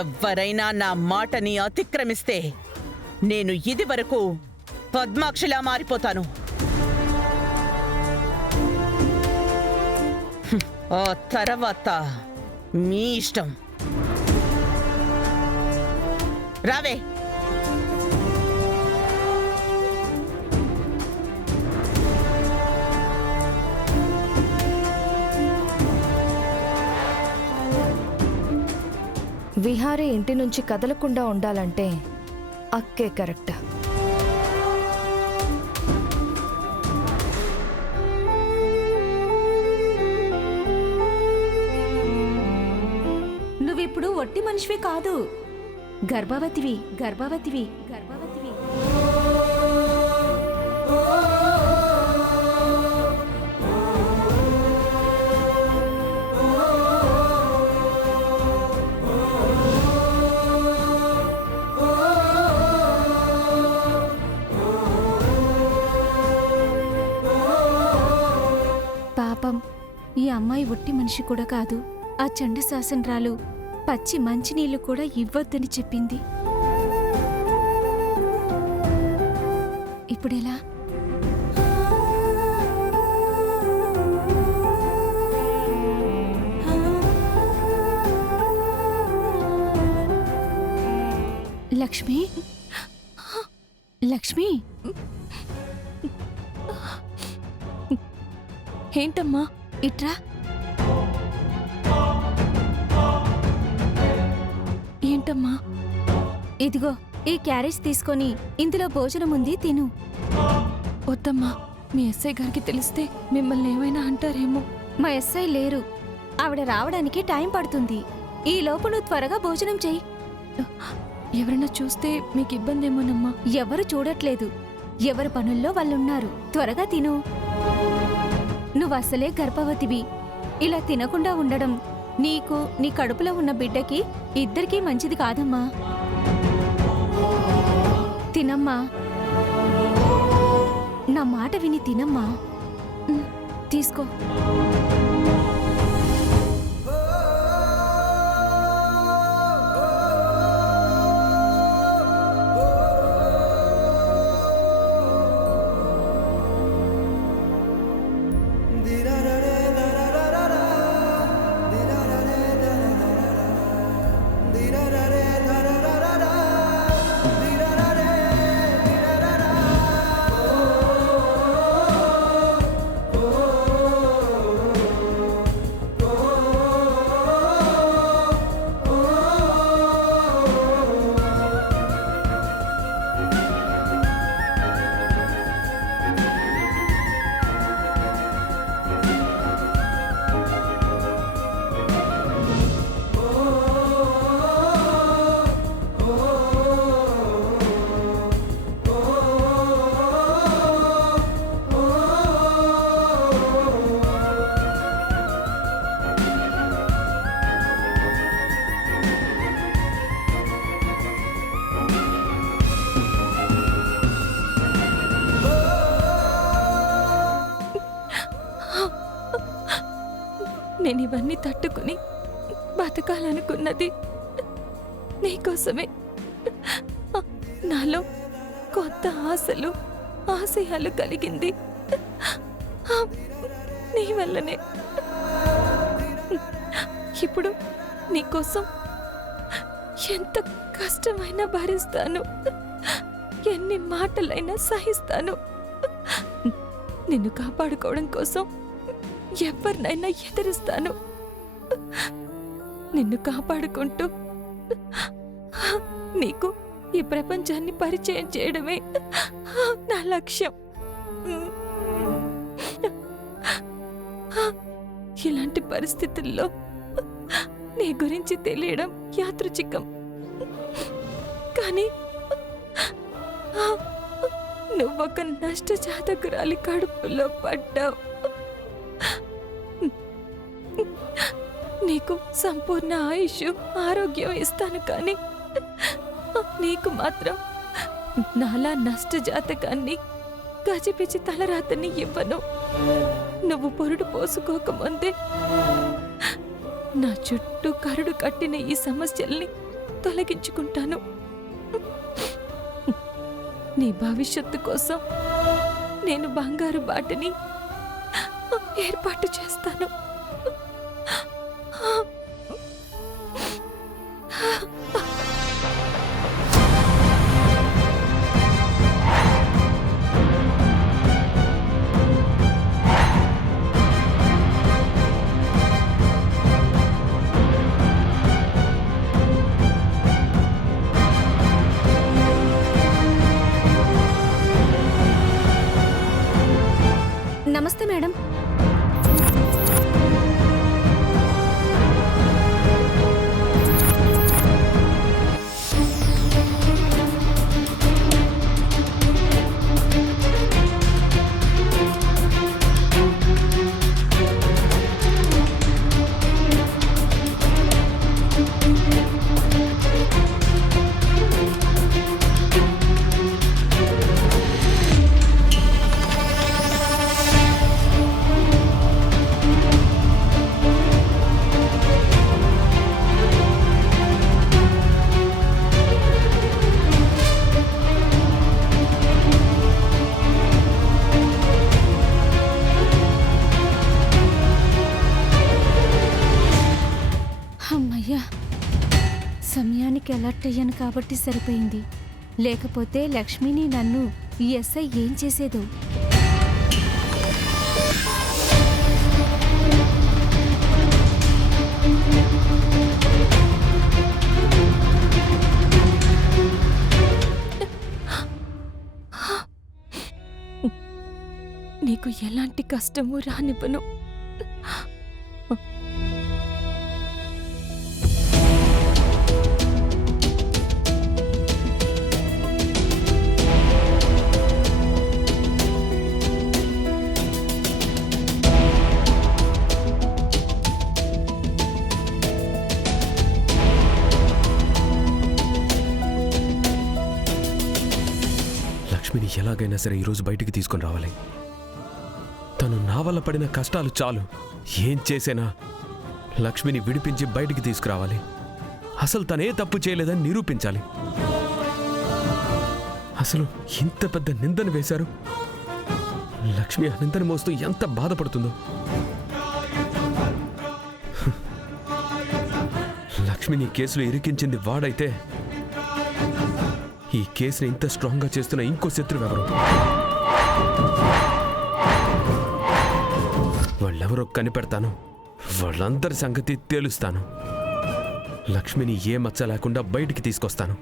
ఎవ్వరైనా నా మాటని అతిక్రమిస్తే నేను ఇదివరకు పద్మాక్షిలా మారిపోతాను. ఆ తర్వాత మీ ఇష్టం. రావే. విహారీ ఇంటి నుంచి కదలకుండా ఉండాలంటే అక్కే కరెక్ట్. నువ్విప్పుడు ఒట్టి మనిషివి కాదు, గర్భవతివి. గర్భవతివి గర్భవతివి పాపం, ఈ అమ్మాయి ఒట్టి మనిషి కూడా కాదు. ఆ చండ శాసనరాలు పచ్చి మంచినీళ్లు కూడా ఇవ్వొద్దని చెప్పింది. ఇప్పుడెలా? లక్ష్మి, లక్ష్మి, ఏంటమ్మా? ఇట్రా. ఏంటమ్మా? ఇదిగో ఈ క్యారేజ్ తీసుకొని ఇందులో భోజనం ఉంది, తిను. వద్దమ్మా, మీ ఎస్ఐ గారికి తెలిస్తే మిమ్మల్ని ఏమైనా అంటారేమో. మా ఎస్ఐ లేరు, ఆవిడ రావడానికి టైం పడుతుంది. ఈ లోపు నువ్వు త్వరగా భోజనం చెయ్యి. ఎవరైనా చూస్తే మీకు ఇబ్బంది ఏమోనమ్మా. ఎవరు చూడట్లేదు, ఎవరి పనుల్లో వాళ్ళున్నారు. త్వరగా తిను. నువ్వు అసలే గర్భవతివి. ఇలా తినకుండా ఉండడం నీకు, నీ కడుపులో ఉన్న బిడ్డకి ఇద్దరికీ మంచిది కాదమ్మా. తినమ్మా, నా మాట విని తినమ్మా. తీసుకో. నేను ఇవన్నీ తట్టుకుని బతకాలనుకున్నది నీకోసమే. నాలో కొత్త ఆశలు, ఆశయాలు కలిగింది నీ వల్లనే. ఇప్పుడు నీకోసం ఎంత కష్టమైనా భరిస్తాను, ఎన్ని మాటలైనా సహిస్తాను. నిన్ను కాపాడుకోవడం కోసం ఎవరినైనా ఎదిరిస్తాను. నిన్ను కాపాడుకుంటూ నీకు ఈ ప్రపంచాన్ని పరిచయం చేయడమే నా లక్ష్యం. ఇలాంటి పరిస్థితుల్లో నీ గురించి తెలియడం యాదృచ్ఛికం. కానీ నువ్వొక నష్టజాతకురాలి కడుపులో పడ్డావు. నీకు సంపూర్ణ ఆయుష్, ఆరోగ్యం ఇస్తాను, కానీ నీకు మాత్రం నాలా నష్టజాతకాన్ని, గజిపిచి తలరాతని ఇవ్వను. నువ్వు పొరుడు పోసుకోకముందే నా చుట్టూ కరుడు కట్టిన ఈ సమస్యల్ని తొలగించుకుంటాను. నీ భవిష్యత్తు కోసం నేను బంగారు బాటని ఏర్పాటు చేస్తాను. నమస్తే మేడం. అమ్మయ్యా, సమయానికి అలర్ట్ అయ్యాను కాబట్టి సరిపోయింది. లేకపోతే లక్ష్మిని నన్ను ఈ ఎస్ఐ ఏం చేసేదో. నీకు ఎలాంటి కష్టము రానివ్వను. లక్ష్మిని ఎలాగైనా సరే ఈరోజు బయటికి తీసుకొని రావాలి. తను నా వల్ల పడిన కష్టాలు చాలు. ఏం చేసేనా లక్ష్మిని విడిపించి బయటికి తీసుకురావాలి. అసలు తనే తప్పు చేయలేదని నిరూపించాలి. అసలు ఇంత పెద్ద నిందను వేశారు. లక్ష్మి ఆ నిందను మోస్తూ ఎంత బాధపడుతుందో. లక్ష్మిని కేసులో ఇరికించింది వాడైతే ఈ కేసుని ఇంత స్ట్రాంగ్గా చేస్తున్న ఇంకో శత్రువు ఎవరు? వాళ్ళెవరో కనిపెడతాను. వాళ్ళందరి సంగతి తేలుస్తాను. లక్ష్మిని ఏ మచ్చ లేకుండా బయటికి తీసుకొస్తాను.